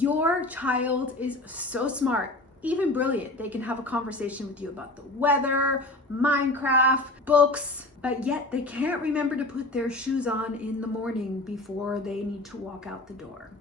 Your child is so smart, even brilliant. They can have a conversation with you about the weather, Minecraft, books, but yet they can't remember to put their shoes on in the morning before they need to walk out the door.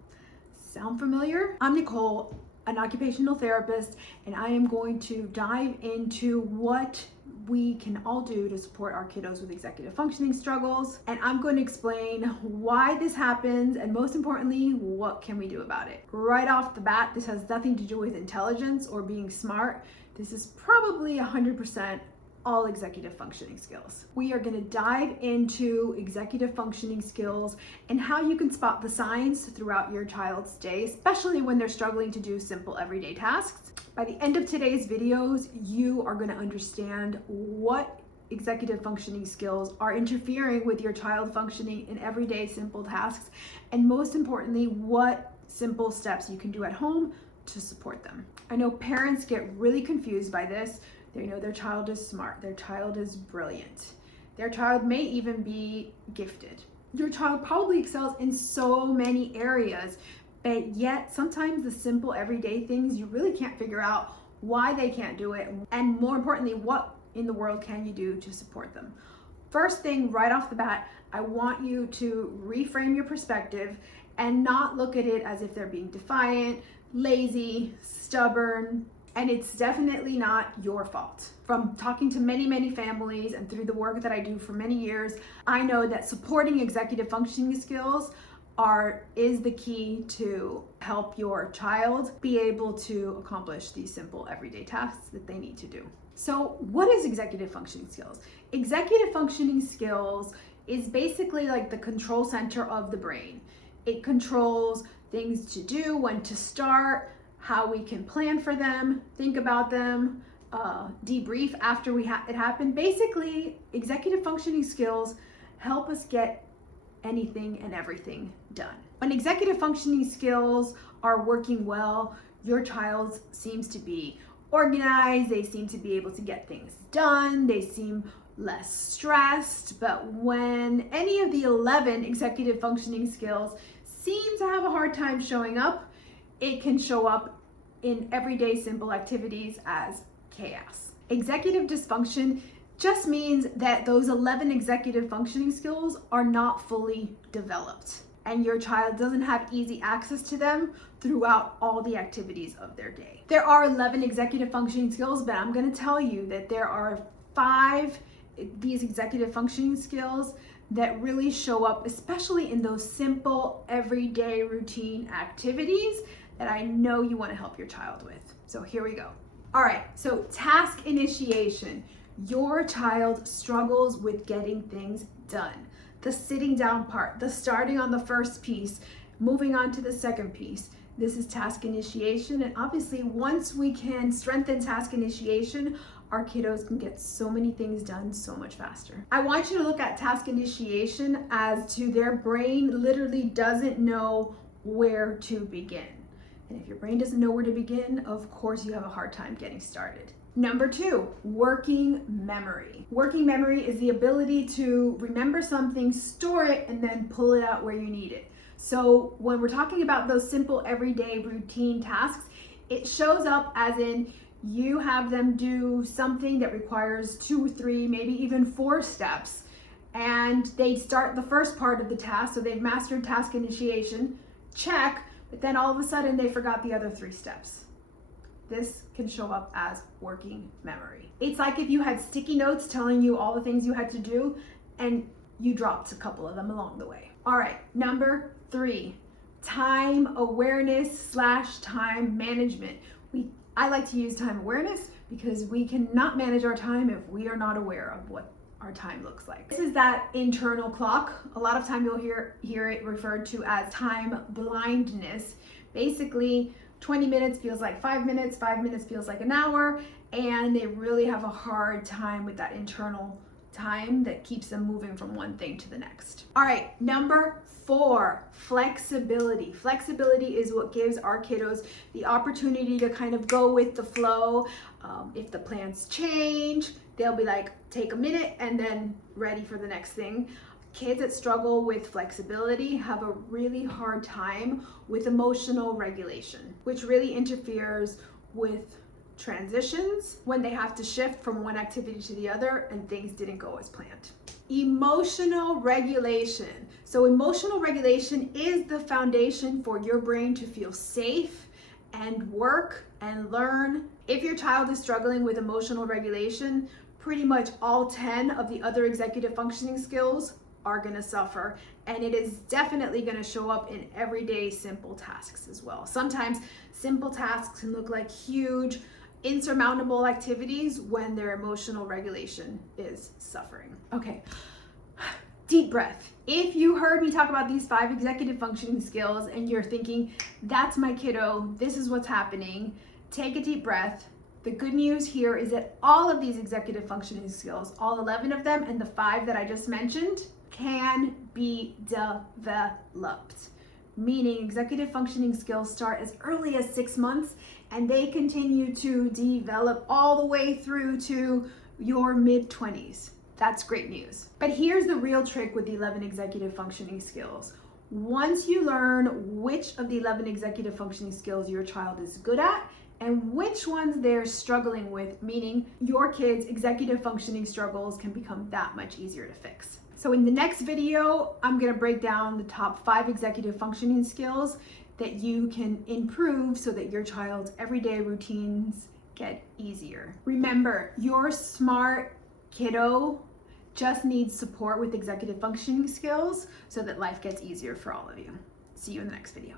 Sound familiar? I'm Nicole, an occupational therapist, and I am going to dive into what we can all do to support our kiddos with executive functioning struggles. And I'm going to explain why this happens, and most importantly, what can we do about it. Right off the bat, this has nothing to do with intelligence or being smart. This is probably 100% all executive functioning skills. We are going to dive into executive functioning skills and how you can spot the signs throughout your child's day, especially when they're struggling to do simple everyday tasks. By the end of today's videos, you are going to understand what executive functioning skills are interfering with your child functioning in everyday simple tasks, and most importantly, what simple steps you can do at home to support them. I know parents get really confused by this. They know their child is smart, their child is brilliant, their child may even be gifted. Your child probably excels in so many areas, but yet sometimes the simple everyday things, you really can't figure out why they can't do it, and more importantly, what in the world can you do to support them. First thing right off the bat, I want you to reframe your perspective and not look at it as if they're being defiant, lazy, stubborn, and it's definitely not your fault. From talking to many families and through the work that I do for many years, I know that supporting executive functioning skills is the key to help your child be able to accomplish these simple everyday tasks that they need to do. So what is executive functioning skills? Executive functioning skills is basically like the control center of the brain. It controls things to do, when to start, how we can plan for them, think about them, debrief after it happened. Basically, executive functioning skills help us get anything and everything done. When executive functioning skills are working well, your child seems to be organized, they seem to be able to get things done, they seem less stressed. But when any of the 11 executive functioning skills seem to have a hard time showing up, it can show up in everyday simple activities as chaos. Executive dysfunction just means that those 11 executive functioning skills are not fully developed, and your child doesn't have easy access to them throughout all the activities of their day. There are 11 executive functioning skills, but I'm going to tell you that there are 5 these executive functioning skills that really show up, especially in those simple everyday routine activities that I know you want to help your child with. So here we go. All right, so task initiation. Your child struggles with getting things done. The sitting down part, the starting on the first piece, moving on to the second piece. This is task initiation, and obviously once we can strengthen task initiation, our kiddos can get so many things done so much faster. I want you to look at task initiation as to their brain literally doesn't know where to begin. And if your brain doesn't know where to begin, of course you have a hard time getting started. Number 2, working memory. Working memory is the ability to remember something, store it, and then pull it out where you need it. So when we're talking about those simple everyday routine tasks, it shows up as in you have them do something that requires 2, 3, maybe even 4 steps, and they start the first part of the task, so they've mastered task initiation, check, but then all of a sudden they forgot the other 3 steps. This can show up as working memory. It's like if you had sticky notes telling you all the things you had to do and you dropped a couple of them along the way. All right, number 3, time awareness / time management. I like to use time awareness because we cannot manage our time if we are not aware of what our time looks like. This is that internal clock. A lot of time you'll hear it referred to as time blindness. Basically, 20 minutes feels like 5 minutes, 5 minutes feels like an hour, and they really have a hard time with that internal time that keeps them moving from one thing to the next. All right, number 4, flexibility. Flexibility is what gives our kiddos the opportunity to kind of go with the flow. If the plans change, they'll be like, take a minute and then ready for the next thing. Kids that struggle with flexibility have a really hard time with emotional regulation, which really interferes with transitions when they have to shift from one activity to the other and things didn't go as planned. Emotional regulation. So emotional regulation is the foundation for your brain to feel safe and work and learn. If your child is struggling with emotional regulation, pretty much all 10 of the other executive functioning skills are going to suffer, and it is definitely going to show up in everyday simple tasks as well. Sometimes simple tasks can look like huge insurmountable activities when their emotional regulation is suffering. Okay, deep breath. If you heard me talk about these 5 executive functioning skills and you're thinking, that's my kiddo, this is what's happening, take a deep breath. The good news here is that all of these executive functioning skills, all 11 of them and the 5 that I just mentioned, can be developed. Meaning executive functioning skills start as early as 6 months and they continue to develop all the way through to your mid-20s. That's great news. But here's the real trick with the 11 executive functioning skills. Once you learn which of the 11 executive functioning skills your child is good at and which ones they're struggling with, meaning your kid's executive functioning struggles can become that much easier to fix. So in the next video, I'm gonna break down the top 5 executive functioning skills that you can improve so that your child's everyday routines get easier. Remember, your smart kiddo just needs support with executive functioning skills so that life gets easier for all of you. See you in the next video.